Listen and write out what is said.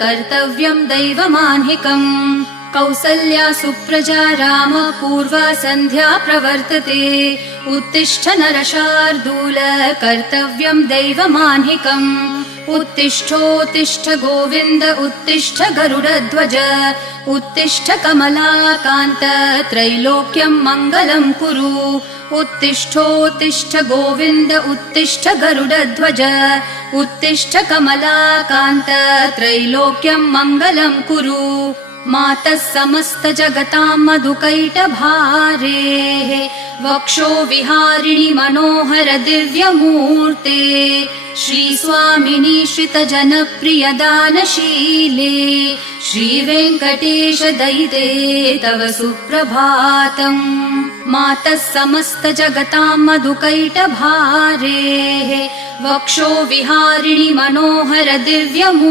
कर्तव्यं दैवमान्हिकम् कौसल्या सुप्रजा राम पूर्वा सन्ध्या प्रवर्तते उत्तिष्ठ नरशार्दूल कर्तव्यं दैवमान्हिकम् उत्तिष्ठोत्तिष्ठ गोविन्द उत्तिष्ठ गरुडध्वज उत्तिष्ठ कमलाकान्त त्रैलोक्यं मङ्गलं कुरु उत्तिष्ठोत्तिष्ठ गोविन्द उत्तिष्ठ गरुडध्वज उत्तिष्ठ कमलाकान्त त्रैलोक्यं मङ्गलं कुरु मातः समस्त जगतां मधुकैटभारेः वक्षो विहारिणि मनोहर दिव्यमूर्ते श्रीस्वामिनि श्रितजनप्रियदानशीले श्रीवेङ्कटेश दयिते तव सुप्रभातम् मातः समस्त जगतां मधुकैटभारेः वक्षो विहारिणि मनोहर दिव्यमूर्ते